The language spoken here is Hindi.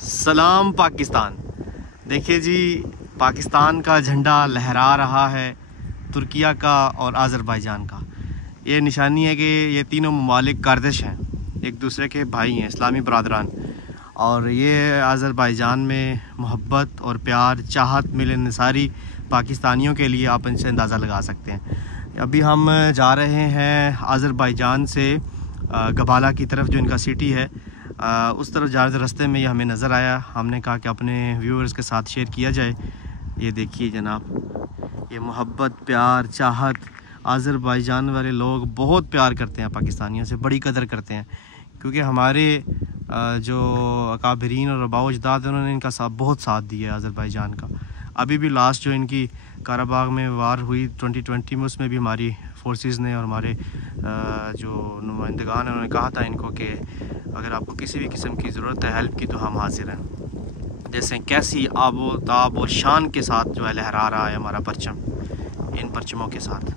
सलाम पाकिस्तान। देखिए जी, पाकिस्तान का झंडा लहरा रहा है तुर्किया का और आज़रबाईजान का। ये निशानी है कि ये तीनों ममालिक गर्दिश हैं, एक दूसरे के भाई हैं, इस्लामी बरदरान। और ये आज़रबाईजान में मोहब्बत और प्यार, चाहत, मिलनसारी पाकिस्तानियों के लिए आप इनसे अंदाज़ा लगा सकते हैं। अभी हम जा रहे हैं आज़रबाईजान से गबाला की तरफ, जो इनका सिटी है। उस तरफ जा रहे रास्ते में ये हमें नज़र आया। हमने कहा कि अपने व्यूअर्स के साथ शेयर किया जाए। ये देखिए जनाब, ये मोहब्बत, प्यार, चाहत। आज़रबाईजान वाले लोग बहुत प्यार करते हैं पाकिस्तानियों से, बड़ी कदर करते हैं, क्योंकि हमारे जो अकाबरीन और आबाओ अजदाद हैं, उन्होंने इनका बहुत साथ दिया है आज़रबाईजान का। अभी भी लास्ट जो इनकी काराबाग में वार हुई 2020 में, उसमें भी हमारी फोर्सेस ने और हमारे जो नुमाइंदगान हैं, उन्होंने कहा था इनको कि अगर आपको किसी भी किस्म की ज़रूरत है हेल्प की, तो हम हाजिर हैं। जैसे कैसी आबो ताब और शान के साथ जो है लहरा रहा है हमारा परचम, इन परचमों के साथ।